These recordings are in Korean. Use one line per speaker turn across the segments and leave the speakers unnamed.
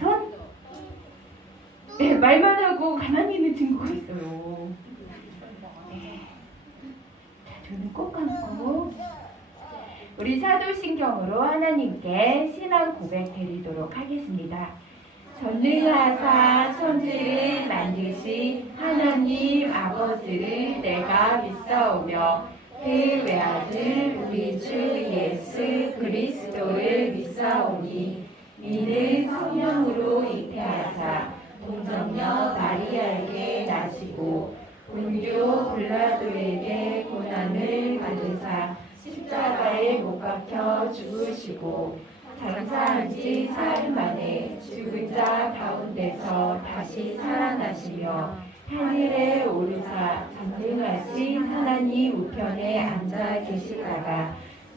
손 네, 말만 하고 가만히 있는 친구가 있어요 네. 자, 눈을 꼭 감고 우리 사도신경으로 하나님께 신앙 고백 드리도록 하겠습니다. 전능하사 천지를 만드신 하나님 아버지를 내가 믿사오며 그 외아들 우리 주 예수 그리스도를 믿사오니 이는 성령으로 잉태하사 동정녀 마리아에게 나시고 본교 빌라도에게 고난을 받으사 십자가에 못 박혀 죽으시고 장사한 지 사흘 만에 죽은 자 가운데서 다시 살아나시며 하늘에 오르사 전능하신 하나님 우편에 앉아 계시다가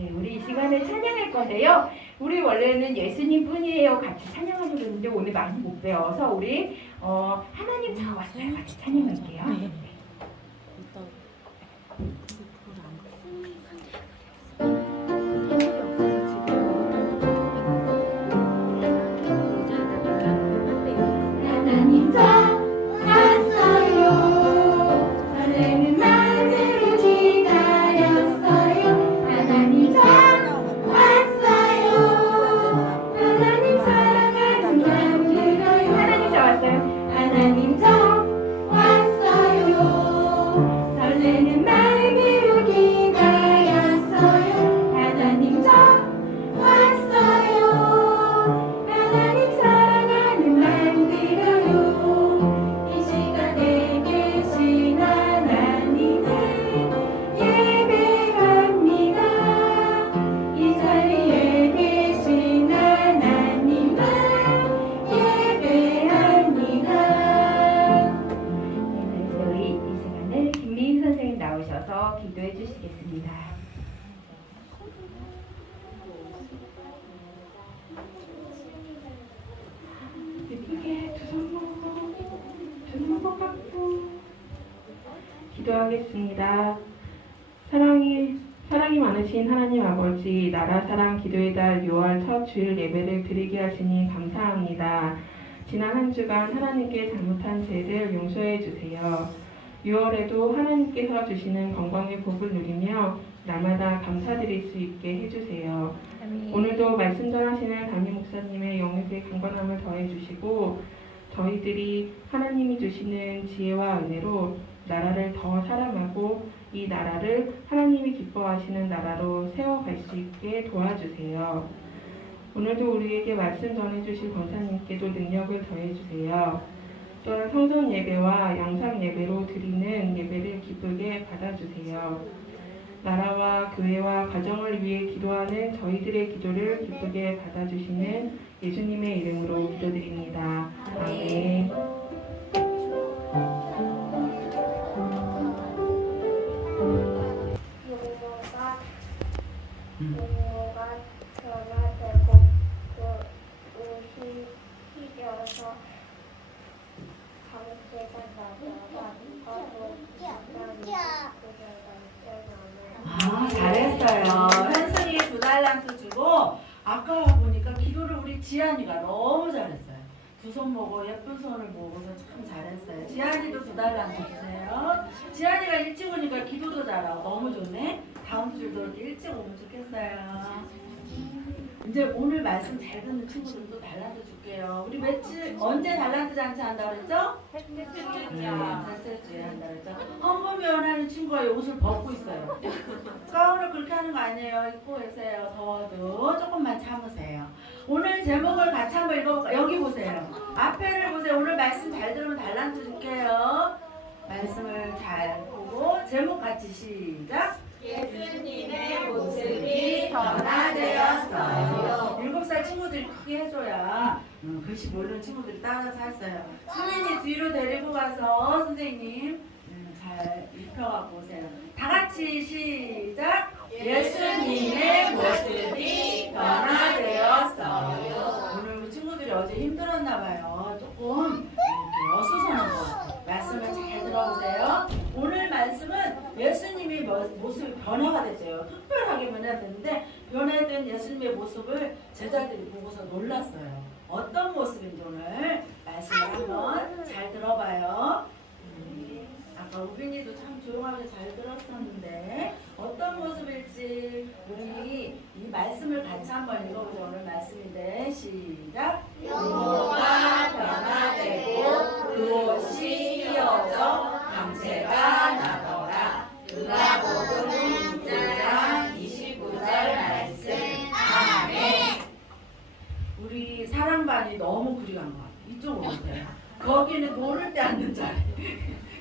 네, 우리 이 시간에 찬양할 건데요. 우리 원래는 예수님 뿐이에요. 같이 찬양하려고 했는데 오늘 많이 못 배워서 우리 어, 하나님 저 왔어요. 같이 찬양할게요. 네. 기도하겠습니다. 사랑이 사랑이 많으신 하나님 아버지 나라 사랑 기도의 달 6월 첫 주일 예배를 드리게 하시니 감사합니다. 지난 한 주간 하나님께 잘못한 죄를 용서해 주세요. 6월에도 하나님께서 주시는 건강의 복을 누리며 날마다 감사드릴 수 있게 해주세요. 오늘도 말씀 전하시는 담임 목사님의 영역의 강건함을 더해 주시고 저희들이 하나님이 주시는 지혜와 은혜로 나라를 더 사랑하고 이 나라를 하나님이 기뻐하시는 나라로 세워갈 수 있게 도와주세요. 오늘도 우리에게 말씀 전해주신 권사님께도 능력을 더해주세요. 또한 성전 예배와 영상 예배로 드리는 예배를 기쁘게 받아주세요. 나라와 교회와 가정을 위해 기도하는 저희들의 기도를 기쁘게 받아주시는 예수님의 이름으로 기도드립니다. 아멘.
부모가 전화되고 또 옷이 휘저어서 강제가 나다가 하고
아, 잘했어요. 현승이 두 달란트 주고 아까 보니까 기도를 우리 지안이가 너무 잘했어요. 두 손 모고 예쁜 손을 모고서 참 잘했어요. 지안이도 두 달란트 주세요. 지안이가 일찍 오니까 기도도 잘하고 너무 좋네. 다음 주도 이렇게 일찍 오면 좋겠어요. 이제 오늘 말씀 잘 듣는 친구들도 달란트 줄게요. 우리 며칠 언제 달란트 잔치 한다고 그랬죠? 셋째 주에 한다 그랬죠? 헌금이 원하는 친구가 이 옷을 벗고 있어요. 가운을 그렇게 하는 거 아니에요. 입고 계세요. 더워도 조금만 참으세요. 오늘 제목을 같이 한번 읽어볼까요? 여기 보세요. 앞에를 보세요. 오늘 말씀 잘 들으면 달란트 줄게요. 말씀을 잘 보고 제목 같이 시작.
예수님의
모습이 변화되었어요. 일곱 살 친구들이 크게 해줘야 음, 글씨 모르는 친구들이 따라서 했어요. 수민이 뒤로 데리고 가서 선생님 음, 잘 입혀갖고 오세요. 다 같이 시작. 예수님의 모습이 변화되었어요. 오늘 우리 친구들이 어제 힘들었나 봐요. 조금 이렇게 어수선한 것 같아요. 말씀을 잘 들어보세요. 오늘 말씀은 예수님이 모- 모습이 변화가 됐어요. 특별하게 변화됐는데 변화된 예수님의 모습을 제자들이 보고서 놀랐어요. 어떤 모습인지 오늘 말씀을 한번 잘 들어봐요. 음, 아까 우빈이도 참 조용하게 잘 들었었는데 어떤 모습일지 우리 이 말씀을 같이 한번 읽어보죠. 오늘 말씀인데 시작.
영모가 변화되고
그 옷이 휘어져 광채가 나더라.
누가복음 6장 29절 말씀. 아멘.
우리 사랑반이 너무 그리 간것 같아요. 이쪽으로 오세요. 거기는 노를 때 앉는 자리.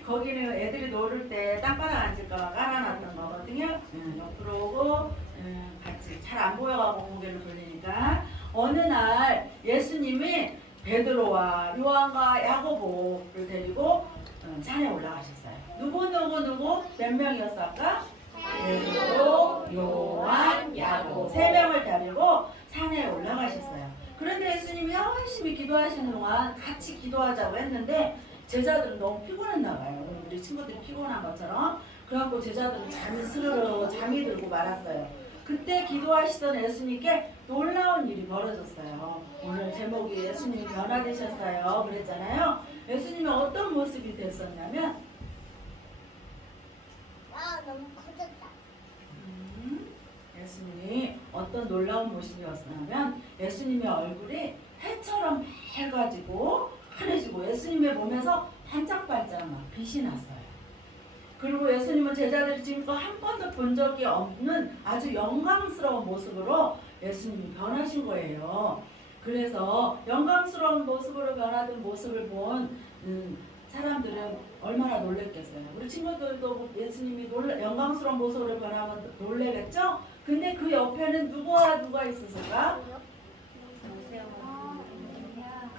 거기는 애들이 노를 때 땅바닥 앉을까 깔아놨던 거거든요. 음, 옆으로 오고 음, 같이 잘 안 보여가고 고개를 돌리니까 어느 날 예수님이 베드로와 요한과 야고보를 데리고 음, 산에 올라가셨어요. 누구 누구 누구 몇 명이었어 아까? 베드로, 요한, 야고보 세 명을 데리고 산에 올라가셨어요. 그런데 예수님이 열심히 기도하시는 동안 같이 기도하자고 했는데 제자들은 너무 피곤했나 봐요. 우리 친구들이 피곤한 것처럼. 그래갖고 제자들은 잠이 스르르 잠이 들고 말았어요. 그때 기도하시던 예수님께 놀라운 일이 벌어졌어요. 오늘 제목이 예수님이 변화되셨어요. 그랬잖아요. 예수님이 어떤 모습이 됐었냐면
아 너무 커졌다.
음, 예수님이 어떤 놀라운 모습이었냐면 예수님의 얼굴이 해처럼 밝아지고 환해지고 예수님의 몸에서 반짝반짝 막 빛이 났어요. 그리고 예수님은 제자들이 지금껏 한 번도 본 적이 없는 아주 영광스러운 모습으로 예수님이 변하신 거예요. 그래서 영광스러운 모습으로 변화된 모습을 본 음, 사람들은 얼마나 놀랬겠어요. 우리 친구들도 예수님이 놀라, 영광스러운 모습으로 변하면 놀래겠죠? 근데 그 옆에는 누구와 누가 있었을까?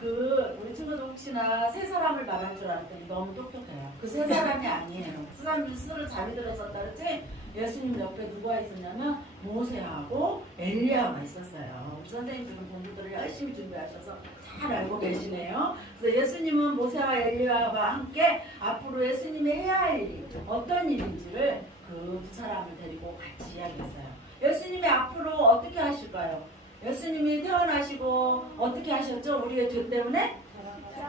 그 우리 친구들 혹시나 세 사람을 말할 줄 알았더니 너무 똑똑해요. 그 세 사람이 아니에요. 그 사람들이 술을 잠이 들었었다 그랬지? 예수님 옆에 누가 있었냐면 모세하고 엘리야가 있었어요. 선생님들은 공부들을 열심히 준비하셔서 잘 알고 계시네요. 그래서 예수님은 모세와 엘리야와 함께 앞으로 예수님이 해야 할 일이 어떤 일인지를 그 두 사람을 데리고 같이 이야기했어요. 예수님이 앞으로 어떻게 하실까요? 예수님이 태어나시고 어떻게 하셨죠? 우리의 죄 때문에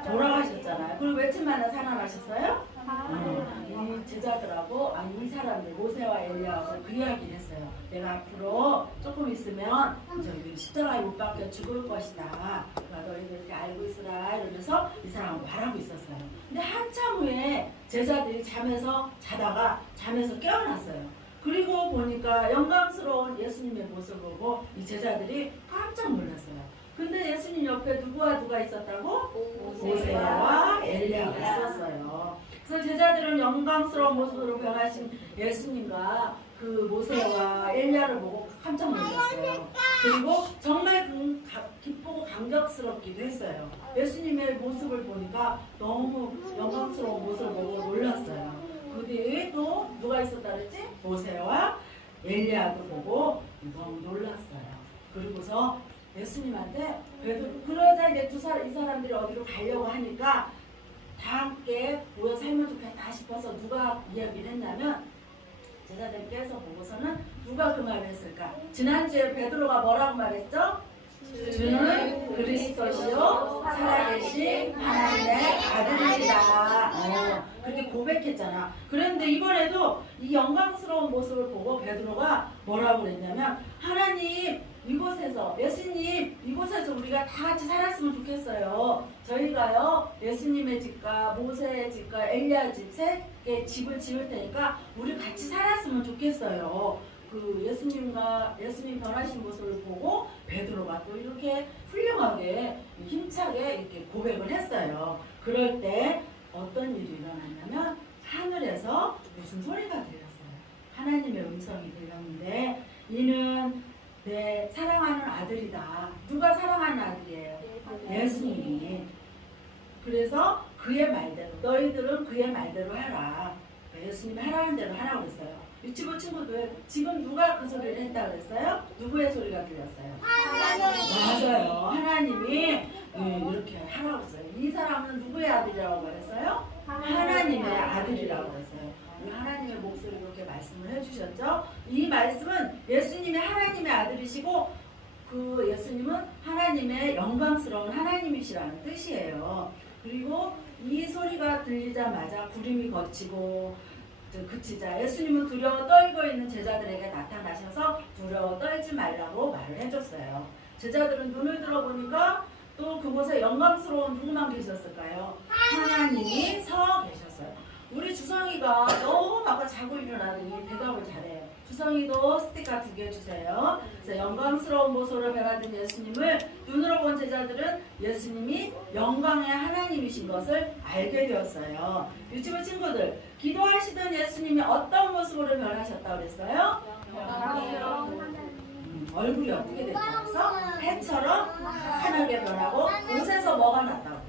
돌아가셨잖아요. 그리고 며칠 만에 살아나셨어요? 음, 이 제자들하고 아니 이 사람들 모세와 엘리야하고 그 이야기를 했어요. 내가 앞으로 조금 있으면 저기 십자가에 못 박혀 죽을 것이다. 그러니까 너희들 이렇게 알고 있으라 이러면서 이 사람은 말하고 있었어요. 근데 한참 후에 제자들이 잠에서 자다가 잠에서 깨어났어요. 그리고 보니까 영광스러운 예수님의 모습을 보고 이 제자들이 깜짝 놀랐어요. 근데 예수님 옆에 누구와 누가 있었다고? 모세와 엘리야가 있었어요. 그래서 제자들은 영광스러운 모습으로 변하신 예수님과 그 모세와 엘리야를 보고 깜짝 놀랐어요. 그리고 정말 그 가- 기쁘고 감격스럽기도 했어요. 예수님의 모습을 보니까 너무 영광스러운 모습을 보고 놀랐어요. 그 뒤에 또 누가 있었다 그랬지? 모세와 엘리야도 보고 너무 놀랐어요. 그리고서 예수님한테 베드로 그러자 이제 두 사람 이 사람들이 어디로 가려고 하니까 다 함께 모여 살면 좋겠다 싶어서 누가 이야기를 했냐면 제자들께서 보고서는 누가 그 말을 했을까? 지난주에 베드로가 뭐라고 말했죠? 주는 그리스도시요 살아계신 하나님의 아들입니다. 어, 그렇게 고백했잖아. 그런데 이번에도 이 영광스러운 모습을 보고 베드로가 뭐라고 그랬냐면 하나님 이곳에서 예수님 이곳에서 우리가 다 같이 살았으면 좋겠어요. 저희가요 예수님의 집과 모세의 집과 엘리야 집세개 집을 지을 테니까 우리 같이 살았으면 좋겠어요. 그 예수님과 예수님 변하신 모습을 보고 베드로가 또 이렇게 훌륭하게 힘차게 이렇게 고백을 했어요. 그럴 때 어떤 일이 일어났냐면 하늘에서 무슨 소리가 들렸어요. 하나님의 음성이 들렸는데 이는 내 사랑하는 아들이다. 누가 사랑하는 아들이에요? 예수님이. 그래서 그의 말대로 너희들은 그의 말대로 하라. 예수님이 하라는 대로 하라고 그랬어요. 유치부 친구들 지금 누가 그 소리를 했다 그랬어요? 누구의 소리가 들렸어요? 맞아요. 하나님이 예, 이렇게 하라고 했어요. 이 사람은 누구의 아들이라고 말했어요? 하나님의 아들이라고 했어요. 우리 하나님의 목소리 이렇게 말씀을 해주셨죠. 이 말씀은 예수님이 하나님의 아들이시고 그 예수님은 하나님의 영광스러운 하나님이시라는 뜻이에요. 그리고 이 소리가 들리자마자 구름이 걷히고 그 그치자 예수님은 두려워 떨고 있는 제자들에게 나타나셔서 두려워 떨지 말라고 말을 해줬어요. 제자들은 눈을 들어보니까 또 그곳에 영광스러운 누구만 계셨을까요? 하나님이 서 계셨어요. 우리 주성이가 너무 아까 자고 일어나더니 대답을 잘해요. 주성이도 스티커 두 개 주세요. 그래서 영광스러운 모습으로 변화된 예수님을 눈으로 본 제자들은 예수님이 영광의 하나님이신 것을 알게 되었어요. 유치부 친구들, 기도하시던 예수님이 어떤 모습으로 변하셨다고 그랬어요? 음, 얼굴이 어떻게 됐다고 해서 해처럼 환하게 변하고 옷에서 뭐가 났다고?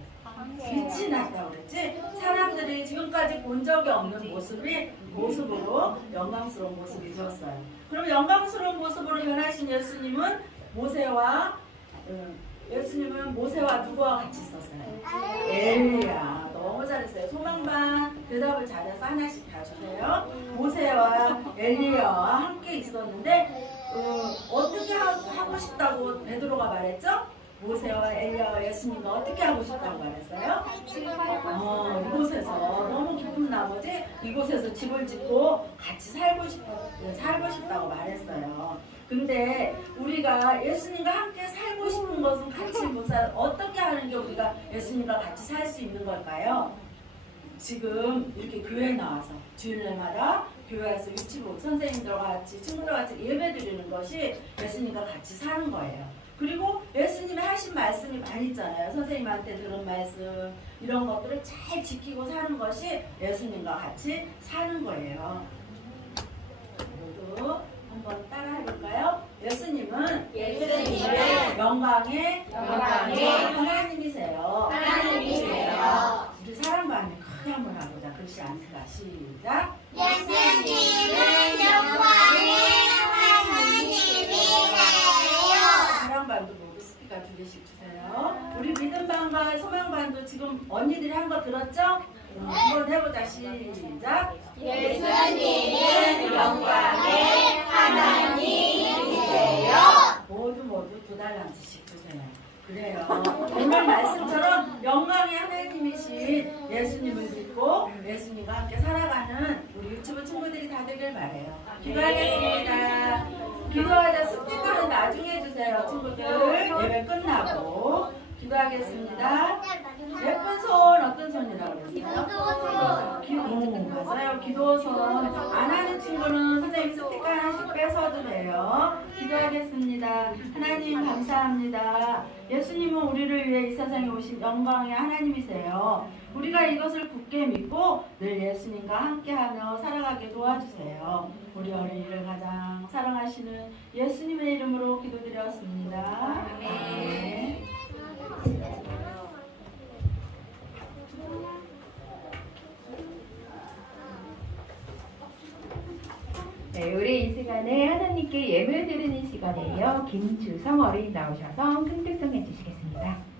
빛이 났다고 그랬지? 사람들이 지금까지 본 적이 없는 모습이 모습으로 영광스러운 모습이 되었어요. 그럼 영광스러운 모습으로 변하신 예수님은 모세와 음, 예수님은 모세와 누구와 같이 있었어요? 엘리야 너무 잘했어요. 소망반 대답을 잘해서 하나씩 다 주세요. 모세와 엘리야와 함께 있었는데 어, 어떻게 하, 하고 싶다고 베드로가 말했죠? 모세와 엘리야와 예수님과 어떻게 하고 싶다고 말했어요? 어, 이곳에서 너무 기쁜 나머지 이곳에서 집을 짓고 같이 살고 싶어 살고 싶다고 말했어요. 근데 우리가 예수님과 함께 살고 싶은 것은 같이 못 살, 어떻게 하는 게 우리가 예수님과 같이 살 수 있는 걸까요? 지금 이렇게 교회에 나와서 주일날마다 교회에서 유치부 선생님들과 같이 친구들과 같이 예배 드리는 것이 예수님과 같이 사는 거예요. 그리고 예수님이 하신 말씀이 많이 있잖아요. 선생님한테 들은 말씀 이런 것들을 잘 지키고 사는 것이 예수님과 같이 사는 거예요. 모두 한번 따라 해볼까요? 예수님은
예수님은
영광의
영광의
하나님이세요.
하나님이세요.
우리 사랑받는 크게 한번 하보자. 글씨 안 쓰라. 시작.
예수님은 영광의
개씩 주세요. 우리 믿음 반과 소망 반도 지금 언니들이 한 거 들었죠? 음, 한번 해보자. 시작.
예수님은 영광의 하나님이세요.
모두 모두 두 달란트씩 주세요. 그래요. 오늘 말씀처럼 영광의 하나님이신 예수님을 믿고 예수님과 함께 살아가는 우리 유튜브 친구들이 다 되길 바래요. 기도하겠습니다. 기도하자 스피커는 나중에 주세요, 친구들. 예배 끝나고 기도하겠습니다. 예쁜 손 어떤 손이라고 그랬어요? 기, 오, 맞아요. 기도선 안 하는 친구는 선생님 뺏어도 돼요. 기도하겠습니다. 하나님 감사합니다. 예수님은 우리를 위해 이 세상에 오신 영광의 하나님이세요. 우리가 이것을 굳게 믿고 늘 예수님과 함께하며 살아가게 도와주세요. 우리 어린이를 가장 사랑하시는 예수님의 이름으로 기도드렸습니다. 아멘.
네, 우리 이 시간에 하나님께 예물 드리는 시간이에요. 김주성 어린이 나오셔서 큰득성 해주시겠습니다.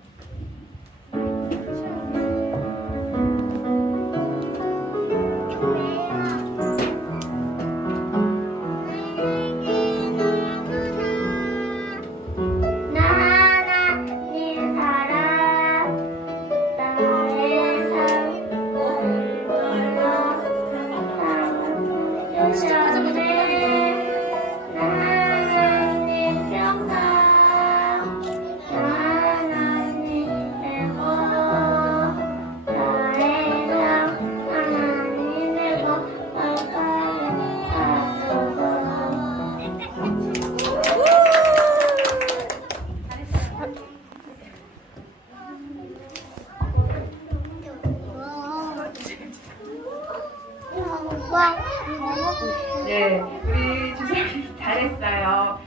네,
우리 주성이 잘했어요.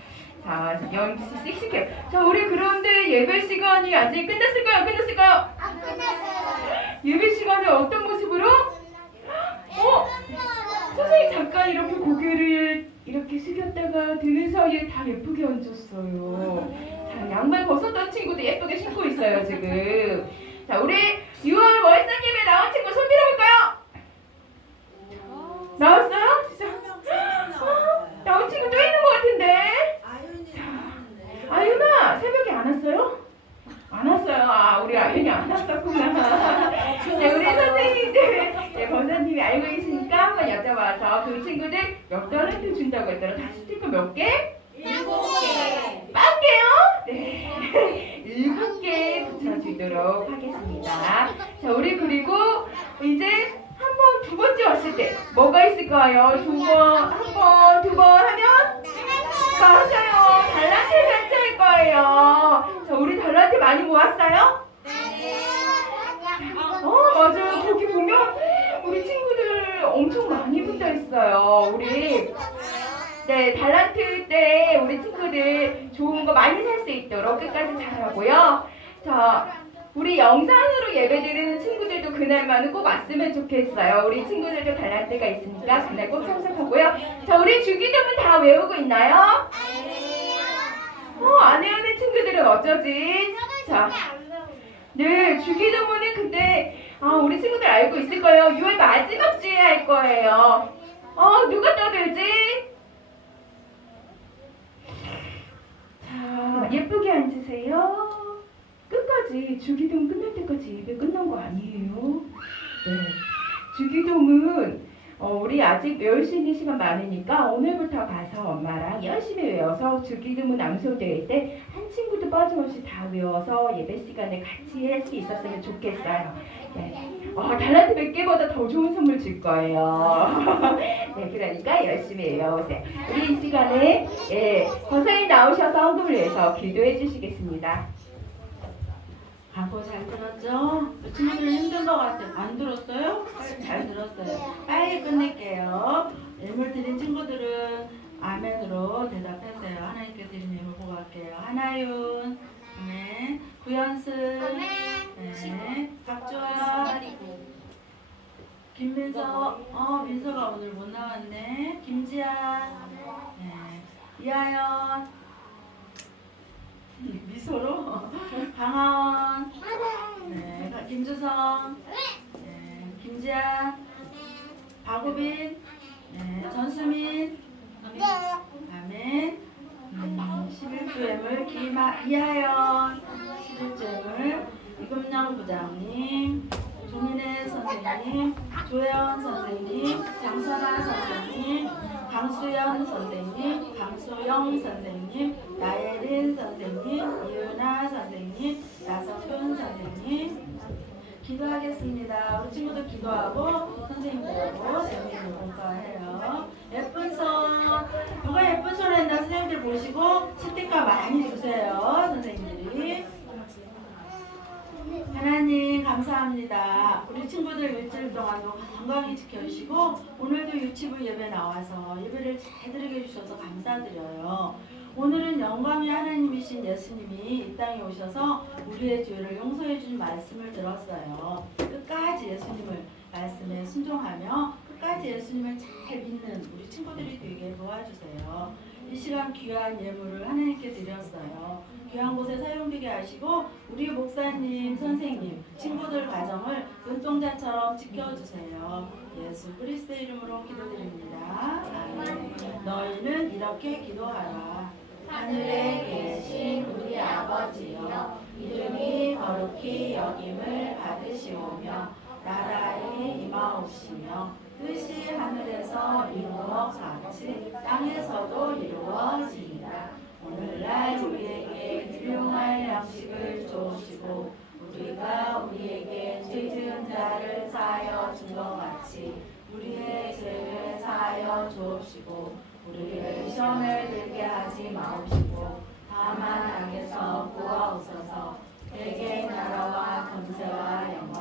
자, 영씨 씩씩해요. 자, 우리 그런데 예배 시간이 아직 끝났을까요? 안 끝났을까요?
안 끝났어요.
예배 시간에 어떤 모습으로? 어? 선생님 잠깐 이렇게 고개를 이렇게 숙였다가 드는 사이에 다 예쁘게 얹었어요. 자, 양말 벗었던 친구도 예쁘게 신고 있어요, 지금. 자, 우리 6월 월상 예배 나온 친구 손 들어볼까요? 나왔어요? 진짜? 아, 나온 친구 또 있는 것 같은데? 아윤아, 새벽에 안 왔어요? 안 왔어요. 아, 우리 아윤이 안 왔었구나. 네, 우리 선생님들, 네, 권사님이 알고 계시니까 한번 여쭤봐서 그 친구들 몇 달란트 준다고 했더라? 다시 스티커 몇 개?
일곱 개.
빵 개요? 네. 일곱 개 붙여주도록 하겠습니다. 자, 우리 그리고 이제 한 번, 두 번째 왔을 때 뭐가 있을까요? 두 번, 한 번, 두 번 하면? 맞아요. 달란트 단체일 거예요. 자, 우리 달란트 많이 모았어요? 어, 맞아요. 거기 보면 우리 친구들 엄청 많이 붙어 있어요. 우리 네, 달란트 때 우리 친구들 좋은 거 많이 살 수 있도록 끝까지 잘하고요. 자, 우리 영상으로 예배드리는 친구들도 그날만은 꼭 왔으면 좋겠어요. 우리 친구들도 달란트가 있으니까 그날 꼭 참석하고요. 자, 우리 주기도문 다 외우고 있나요? 어, 안 외우는 친구들은 어쩌지? 자, 네, 주기도문은 근데 아, 우리 친구들 알고 있을 거예요. 6월 마지막 주에 할 거예요. 어, 누가 떠들지? 자, 예쁘게 앉으세요. 끝까지 주기도문 끝날 때까지 예배 끝난 거 아니에요? 네. 주기도문 어, 우리 아직 외울 수 있는 시간 많으니까 오늘부터 가서 엄마랑 열심히 외워서 주기도문 낭송될 때한 친구도 빠짐없이 다 외워서 예배 시간에 같이 할 수 있었으면 좋겠어요. 네. 어, 달란트 100개보다 더 좋은 선물 줄 거예요. 네, 그러니까 열심히 외워오세요. 우리 이 시간에 예, 권사님 나오셔서 헌금을 위해서 기도해 주시겠습니다.
광고 잘 들었죠? 친구들 힘든 것 같아요. 안 들었어요? 잘 들었어요. 빨리 끝낼게요. 예물 드린 친구들은 아멘으로 대답하세요. 하나님께 드린 예물 보고 갈게요. 하나윤, 아멘. 구연슬, 네. 박주아, 김민서, 어 민서가 오늘 못 나왔네. 김지아, 네. 이하연, 미소로 강하원, 네. 김주성, 네. 김지아, 박우빈, 네. 전수민, 아멘. 음, 11조엠을 기마 이하연. 11조엠을 이금영 부장님 조민혜 선생님 조혜원 선생님 장선아 선생님 강수연 선생님 강소영 선생님 나예린 선생님 이은아 선생님 나석훈 선생님 기도하겠습니다. 우리 친구들 기도하고 선생님들하고 재미있는 공부해요. 예쁜 손. 누가 예쁜 손 했나 선생님들 보시고 스티커 많이 주세요. 선생님들이. 하나님 감사합니다. 우리 친구들 일주일 동안도 건강히 지켜주시고 오늘도 유치부 예배 나와서 예배를 잘 드리게 해주셔서 감사드려요. 오늘은 영광의 하나님이 신 예수님이 이 땅에 오셔서 우리의 죄를 용서해 주신 말씀을 들었어요. 끝까지 예수님을 말씀에 순종하며 끝까지 예수님을 잘 믿는 우리 친구들이 되게 도와주세요. 이 시간 귀한 예물을 하나님께 드렸어요. 귀한 곳에 사용되게 하시고 우리 목사님, 선생님, 친구들 가정을 눈동자처럼 지켜주세요. 예수 그리스도의 이름으로 기도드립니다. 너희는 이렇게 기도하라. 하늘에 계신 우리 아버지여 이름이 거룩히 여김을 받으시오며 나라에 임하옵시며 뜻이 하늘에서 이루어 같이 땅에서도 이루어지이다. 오늘날 우리에게 일용할 양식을 주시고 우리가 우리에게 죄 지은 자를 사하여 준 것 같이 우리의 죄를 사하여 주옵시고 우리를 시험에 들게 하지 마옵시고 다만 악에서 구하옵소서. 대개 나라와 권세와 영광